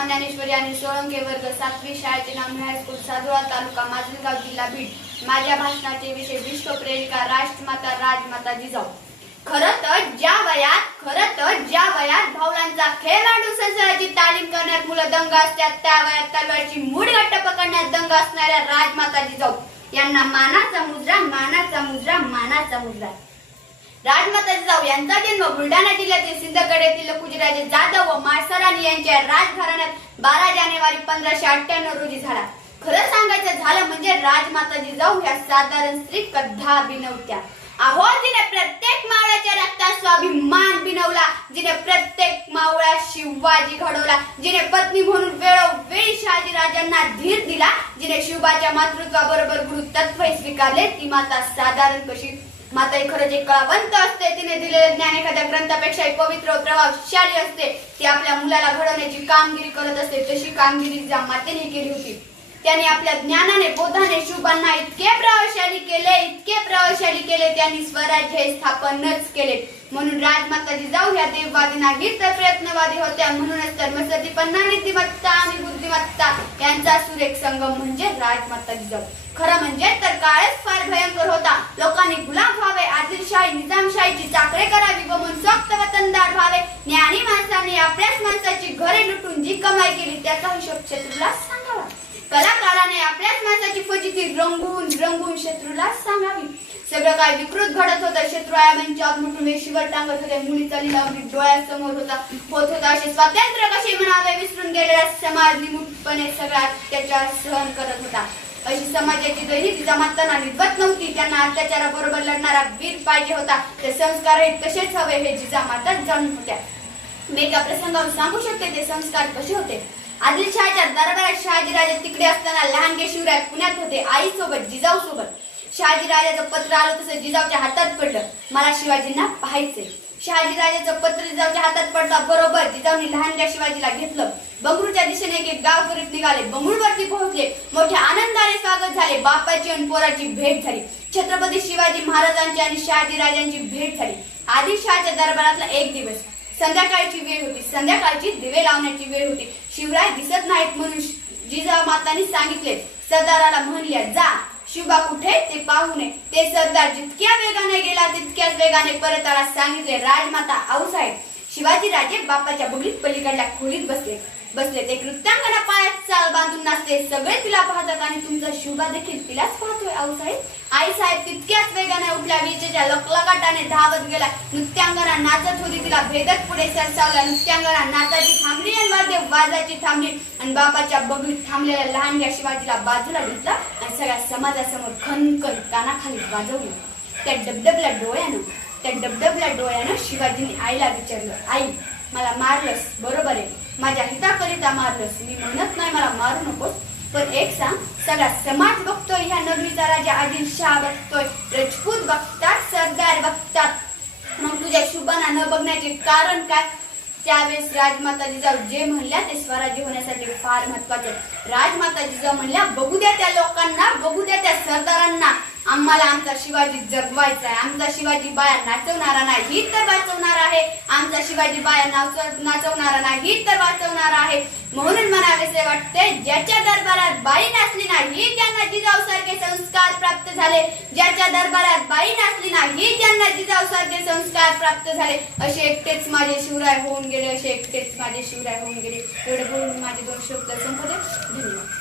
नाव ज्ञानेश्वरी आणि सोळंके वर्ग सातवी शाळेचे नाव हायस्कूल साधुळा तालुका माजलगाव जिल्हा बीड. माझ्या भाषणाचे विषय विश्व प्रेरिका राष्ट्रमाता राजमाता जिजाऊ खर तर ज्या वयात खर तर ज्या वयात भाऊलांचा खेळाडू संसाराची तालीम करण्यात मुलं दंग असतात त्या वयात तलवारची मूड घट्ट पकडण्यात दंग असणाऱ्या राजमाता जिजाऊ यांना मानाचा मुद्रा मानाचा मुद्रा मानाचा मुद्रा राजमाता जिजाऊ यांचा जन्म बुलढाणा जिल्ह्यातील सिंदगड येथील कुजराजे जाधव व माळसराणी यांच्या राजघराण्यात बारा जानेवारी पंधराशे अठ्ठ्याण्णव रोजी झाला. खरं सांगायचं झालं म्हणजे राजमाता जिजाऊ ह्या साधारण स्त्री कद्धा अभिनवत्या अहो जिने प्रत्येक मावळ्याच्या रक्तात स्वाभिमान बिनवला जिने प्रत्येक मावळा शिवाजी घडवला जिने पत्नी म्हणून वेळोवेळी शहाजी राजांना धीर दिला जिने शिवबाच्या मातृत्वाबरोबर गुरु तत्व स्वीकारले ती माता साधारण कशी माता ही खरंच एक कळावंत असते तिने दिलेले ज्ञान एखाद्या ग्रंथापेक्षाही पवित्र प्रभावशाली असते. ती आपल्या मुलाला घडवण्याची कामगिरी करत असते तशी कामगिरी ज्या मातेने केली होती. त्यांनी आपल्या ज्ञानाने बोधाने शुभांना इतके प्रभावशाली केले इतके प्रभावशाली केले त्यांनी स्वराज्य स्थापनच केले. म्हणून राजमाता जिजाऊ ह्या देववादी नाही तर प्रयत्नवादी होत्या. म्हणूनच तर मसतीपन्ना नीतिमत्ता आणि बुद्धिमत्ता यांचा सुरेख संगम म्हणजे राजमाता जिजाऊ खरं म्हणजे तर काळच फार जी कमाई केली त्याचा हिशोब शत्रूला सांगावा. कलाकाराने आपल्याच माणसाची फजिती रंगून रंगून शत्रूला सांगावी. सगळं काय विकृत घडत होतं शत्रू आयाबांची आगमुटून शिवर टांगत होते मुलीचा लिलावणी डोळ्यासमोर होता होत होता असे स्वातंत्र्य कसे म्हणावे विसरून गेलेला समाज निमूटपणे सगळा अत्याचार सहन करत होता. अशी समाजाची दैही तिचा निवत नव्हती त्यांना अत्याचाराबरोबर लढणारा वीर पाहिजे होता. ते संस्कार हे तसेच हवे हे जिजामातच जाणून होत्या. मी एका प्रसंगावर सांगू शकते ते संस्कार कसे होते? आदिलशहाच्या दरबारात शहाजीराजे तिकडे असताना लहानगे शिवराय पुण्यात होते आई सोबत जिजाऊ सोबत शहाजीराजाचं पत्र आलं तसं जिजाऊच्या हातात पडलं. मला शिवाजींना पाहायचे शहाजीराजाचं पत्र जिजाऊच्या हातात पडता बरोबर जिजाऊनी लहानग्या शिवाजीला घेतलं. बंगळूरच्या दिशेने एक गाव करीत निघाले. बंगळूरवरती पोहोचले. मोठ्या आनंदाने स्वागत झाले. बापाची आणि पोराची भेट झाली. छत्रपती शिवाजी महाराजांची आणि शहाजीराजांची भेट झाली. आदिलशहाच्या दरबारातला एक दिवस. संध्याकाळची वेळ होती. संध्याकाळची दिवे लावण्याची वेळ होती. शिवराय दिसत नाहीत म्हणून जिजा मातांनी सांगितले सरदाराला म्हणल्या जा शिवबा कुठे ते पाहू नये. ते सरदार जितक्या वेगाने गेला तितक्याच वेगाने परत आला सांगितले राजमाता आऊसाहेब शिवाजी राजे बापाच्या बुगडीत पलीकडल्या खोलीत बसले. बसले ते नृत्यांगना पायात चाल बांधून नाचते सगळे तिला पाहतात आणि तुमचा शिवबा देखील तिलाच पाहतोय आऊसाहेब आई साहेब तितक्याच वेगाने उठल्या विजेच्या लकलकाटाने धावत गेला. नृत्यांगना नाचत होती तिला भेदत पुढे सरसावला. नृत्यांगना नाचाची थांबली आणि वाद्य वाजाची थांबली. आणि बापाच्या बगलीत थांबलेल्या लहानग्या शिवाजीला बाजूला घेतला आणि सगळ्या समाजासमोर खनखन कानाखाली वाजवलं. त्या डबडबल्या डोळ्यानं त्या डबडबल्या डोळ्यानं शिवाजीने आईला विचारलं आई मला मारलंस बरोबर आहे. माझ्या हिताकरिता मारलंस मी म्हणत नाही मला मारू नकोस. पण एक सांग सगळा समाज बघतोय ह्या नगरीचा राजा आदिलशाह बघतोय रजपूत बघतात सरदार बघतात. मग तुझ्या शुभाना न बघण्याचे कारण काय? त्यावेळेस राजमाता जिजाऊ जे म्हणल्या ते स्वराज्य होण्यासाठी फार महत्वाचं राजमाता जिजाऊ म्हणल्या बघू द्या त्या लोकांना बघू द्या त्या सरदारांना. आम्हाला आमचा शिवाजी जगवायचा आहे आमचा शिवाजी बाया नाचवणारा नाही तर वाचवणार आहे. आमचा शिवाजी बाया नाचवणारा नाही तर वाचवणार आहे. म्हणून म्हणावेसे वाटते ज्याच्या दरबारात बाई नाचली नाही ज्यांना जिजाऊ सारखे संस्कार प्राप्त झाले. ज्याच्या दरबारात बाई नाचली नाही ज्यांना जिजाऊ सारखे संस्कार प्राप्त झाले. असे एकटेच माझे शिवराय होऊन गेले असे एकटेच माझे शिवराय होऊन गेले. एवढे बोलून माझे दोन शब्द संपले